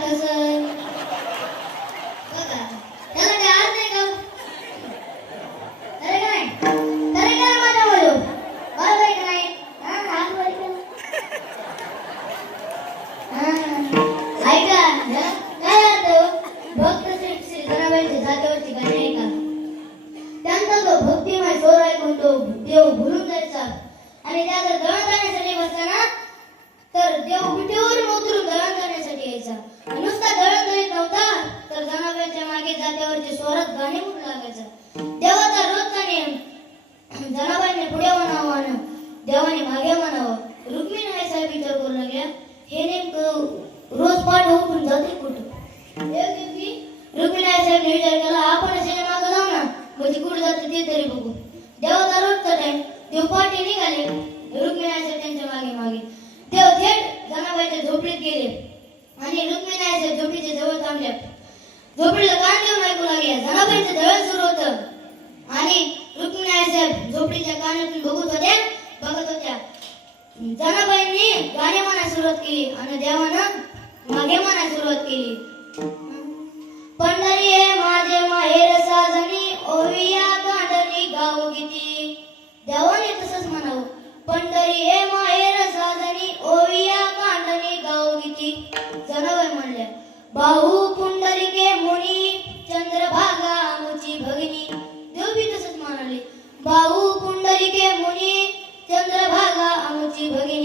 तसं बघा त्याला काय अर्थ आहे का अरे काय अरे काय माझ्या बोलू बरोबर आहे का नाही हा हात वर कर. ऐका काय अर्थ भक्त श्री गणाबाईंच्या जागेवरची गाणी ऐका. त्यांचा तो भक्तिमय स्वर ऐकून तो देव भुलून जायचा आणि त्या जर दळण करण्यासाठी बसला ना तर देव विटेवर उतरून दळण करण्यासाठी यायचा. नुसता दळण करीत नव्हता तर जनाबाईच्या मागे जात्यावरचे स्वरात गाणे म्हणू लागायचं. देवाचा रोजचा नियम जनाबाईने पुढे म्हणावं देवाने मागे म्हणावं. रुक्मिणी आई साहेब विचार करू लागल्या हे नेमकं रोज पाठ उठून जाते कुठं. एक दिवशी रुक्मिणी आई साहेबने विचार केला आपण अशा मागे जाऊ ना म्हणजे कुठे जाते ते तरी बघू. देवाचा रोजचा टाइम देव पाठी निघाले. रुक्मिणी आई साहेब त्यांच्या मागे मागे देव थेट जनाबाईच्या झोपडीत गेले आणि रुक्मिणी आई साहेब झोपडीच्या जवळ थांबल्या. झोपडीला कान देऊन ऐकू लागल्या. जनाबाईंचं दळण सुरू होतं आणि रुक्मिणी आई साहेब झोपडीच्या कानातून बघत होत्या. जनाबाईंनी गाणे म्हणायला सुरुवात केली आणि देवानं मागे म्हणायला सुरुवात केली. पंढरी हे माझे माहेर साजणी ओविया कांडणी गाऊ गीती. देवाने तसंच म्हणावं पंढरी हे माहेर साजणी ओविया कांडणी गाऊ गीती. जनाबाई म्हणल्या बाहू पुंडलिके मुनी चंद्रभागा आमुची भगिनी. देव बी तसंच म्हणाले बाहू पुंडलिके मुनी चंद्रभागा आमुची भगिनी.